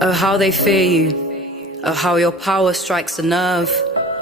Oh, how they fear you. Oh, how your power strikes a nerve.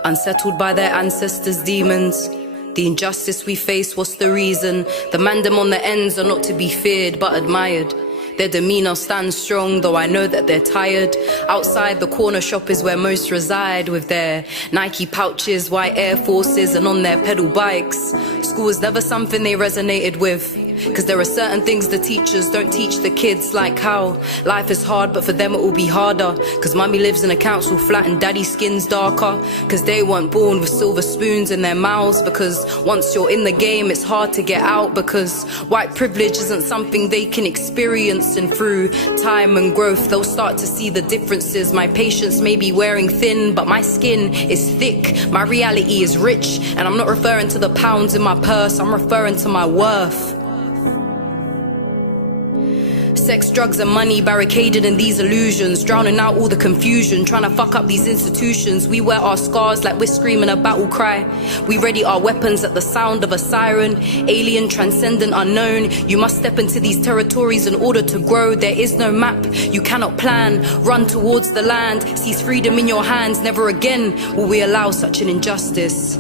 Unsettled by their ancestors' demons. The injustice we face, what's the reason? The mandem on the ends are not to be feared but admired. Their demeanor stands strong, though I know that they're tired. Outside the corner shop is where most reside, with their Nike pouches, white Air Forces, and on their pedal bikes. School was never something they resonated with, cause there are certain things the teachers don't teach the kids, like how life is hard, but for them it will be harder. Cause mummy lives in a council flat and daddy's skin's darker. Cause they weren't born with silver spoons in their mouths. Because once you're in the game, it's hard to get out. Because white privilege isn't something they can experience. And through time and growth, they'll start to see the differences. My patience may be wearing thin, but my skin is thick. My reality is rich. And I'm not referring to the pounds in my purse, I'm referring to my worth. Sex, drugs and money barricaded in these illusions, drowning out all the confusion, trying to fuck up these institutions. We wear our scars like we're screaming a battle cry. We ready our weapons at the sound of a siren. Alien, transcendent, unknown. You must step into these territories in order to grow. There is no map, you cannot plan. Run towards the land, seize freedom in your hands. Never again will we allow such an injustice.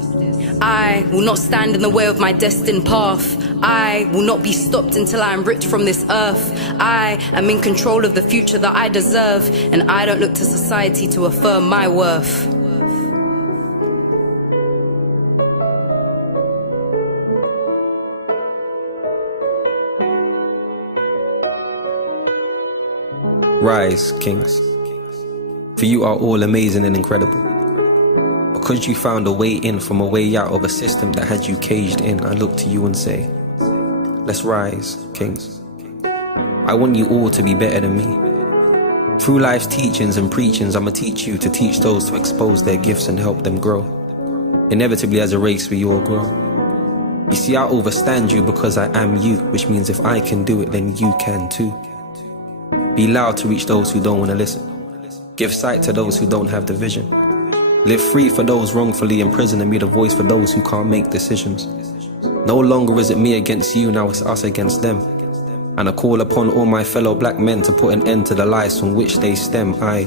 I will not stand in the way of my destined path. I will not be stopped until I am ripped from this earth. I am in control of the future that I deserve, and I don't look to society to affirm my worth. Rise, kings, for you are all amazing and incredible. Because you found a way in from a way out of a system that had you caged in, I look to you and say, let's rise, kings. I want you all to be better than me. Through life's teachings and preachings, I'ma teach you to teach those to expose their gifts and help them grow. Inevitably, as a race, we all grow. You see, I overstand you because I am you, which means if I can do it, then you can too. Be loud to reach those who don't want to listen. Give sight to those who don't have the vision. Live free for those wrongfully imprisoned and be the voice for those who can't make decisions. No longer is it me against you, now it's us against them. And I call upon all my fellow black men to put an end to the lies from which they stem. I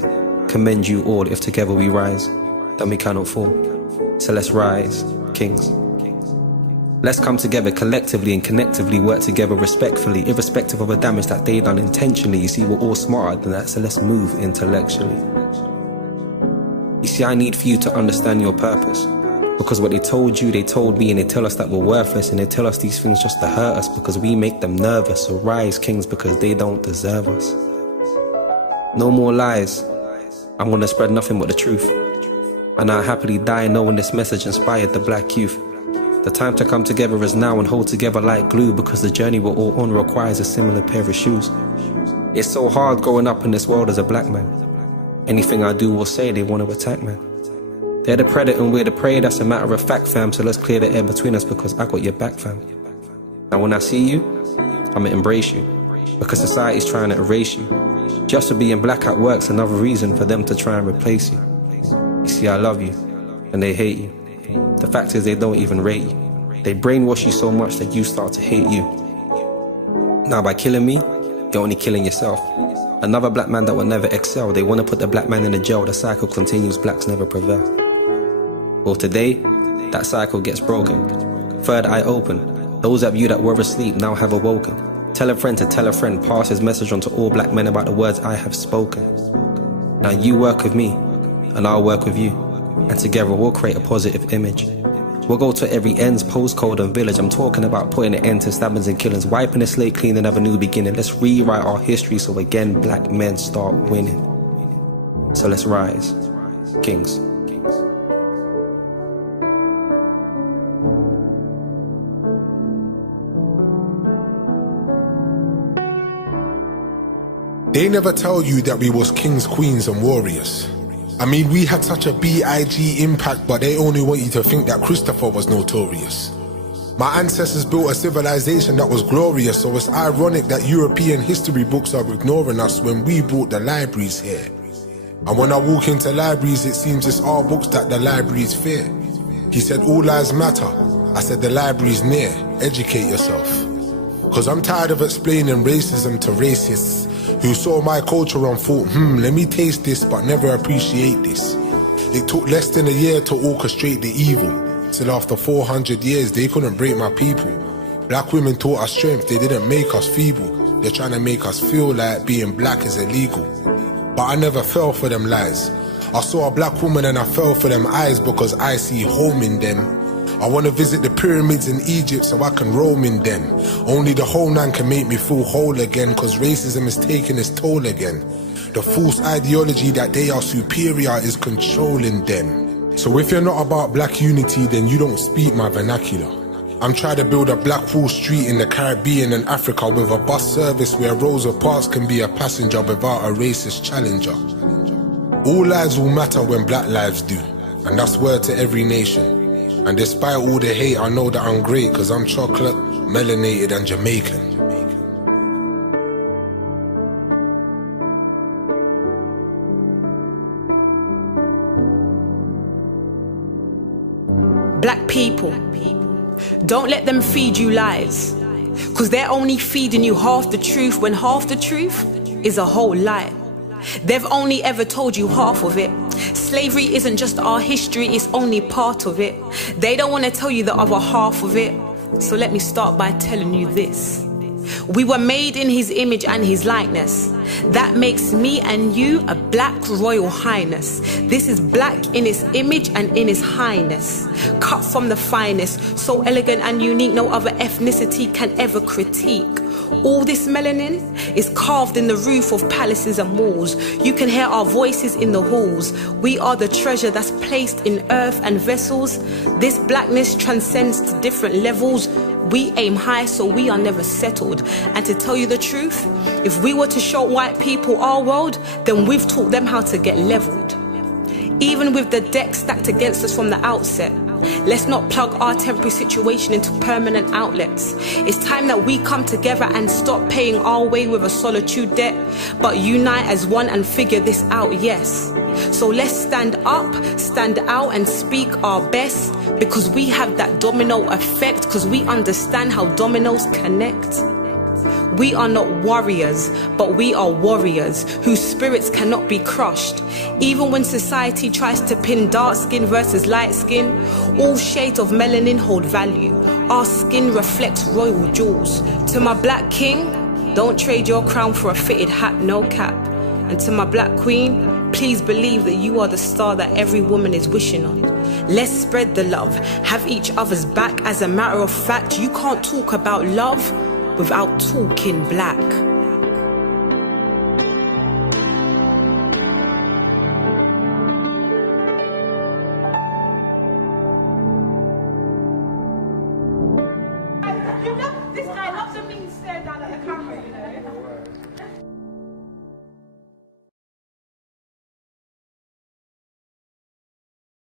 commend you all, if together we rise, then we cannot fall. So let's rise, kings. Let's come together collectively and connectively, work together respectfully, irrespective of the damage that they done intentionally. You see, we're all smarter than that, so let's move intellectually. You see, I need for you to understand your purpose. Because what they told you, they told me, and they tell us that we're worthless, and they tell us these things just to hurt us because we make them nervous. So rise, kings, because they don't deserve us. No more lies. I'm gonna spread nothing but the truth. And I'll happily die knowing this message inspired the black youth. The time to come together is now and hold together like glue, because the journey we're all on requires a similar pair of shoes. It's so hard growing up in this world as a black man. Anything I do or say, they want to attack, man. They're the predator and we're the prey, that's a matter of fact, fam. So let's clear the air between us because I got your back, fam. Now when I see you, I'ma embrace you, because society's trying to erase you. Just for being black at work's another reason for them to try and replace you. You see, I love you, and they hate you. The fact is they don't even rate you. They brainwash you so much that you start to hate you. Now by killing me, you're only killing yourself. Another black man that will never excel. They want to put the black man in a jail. The cycle continues, blacks never prevail. Well, today, that cycle gets broken. Third eye open. Those of you that were asleep now have awoken. Tell a friend to tell a friend. Pass his message on to all black men about the words I have spoken. Now you work with me, and I'll work with you. And together we'll create a positive image. We'll go to every ends, postcode and village. I'm talking about putting an end to stabbings and killings, wiping the slate clean and have a new beginning. Let's rewrite our history so again black men start winning. So let's rise, kings. They never tell you that we was kings, queens and warriors. I mean, we had such a big impact, but they only want you to think that Christopher was notorious. My ancestors built a civilization that was glorious, so it's ironic that European history books are ignoring us when we brought the libraries here. And when I walk into libraries, it seems it's our books that the libraries fear. He said, all lives matter. I said, the library's near. Educate yourself. Cause I'm tired of explaining racism to racists. who saw my culture and thought, let me taste this but never appreciate this. It took less than a year to orchestrate the evil. Till after 400 years, they couldn't break my people. Black women taught us strength, they didn't make us feeble. They're trying to make us feel like being black is illegal. But I never fell for them lies. I saw a black woman and I fell for them eyes because I see home in them. I want to visit the pyramids in Egypt so I can roam in them. Only the whole man can make me feel whole again, cause racism is taking its toll again. The false ideology that they are superior is controlling them. So if you're not about black unity, then you don't speak my vernacular. I'm trying to build a Black Wall Street in the Caribbean and Africa with a bus service where Rosa Parks can be a passenger without a racist challenger. All lives will matter when black lives do, and that's word to every nation. And despite all the hate, I know that I'm great, cause I'm chocolate, melanated and Jamaican. Black people, don't let them feed you lies, cause they're only feeding you half the truth when half the truth is a whole lie. They've only ever told you half of it. Slavery isn't just our history, it's only part of it. They don't want to tell you the other half of it. So let me start by telling you this. We were made in his image and his likeness. That makes me and you a black royal highness. This is black in his image and in his highness. Cut from the finest, so elegant and unique, no other ethnicity can ever critique. All this melanin is carved in the roof of palaces and walls. You can hear our voices in the halls. We are the treasure that's placed in earth and vessels. This blackness transcends to different levels. We aim high, so we are never settled. And to tell you the truth, if we were to show white people our world, then we've taught them how to get leveled. Even with the deck stacked against us from the outset, let's not plug our temporary situation into permanent outlets. It's time that we come together and stop paying our way with a solitude debt, but unite as one and figure this out, yes. So let's stand up, stand out and speak our best, because we have that domino effect, because we understand how dominoes connect. We are not warriors, but we are warriors whose spirits cannot be crushed. Even when society tries to pin dark skin versus light skin, all shades of melanin hold value. Our skin reflects royal jewels. To my black king, don't trade your crown for a fitted hat, no cap. And to my black queen, please believe that you are the star that every woman is wishing on. Let's spread the love, have each other's back. As a matter of fact, you can't talk about love without talking black. You know, this guy loves being stared down at the camera, you know.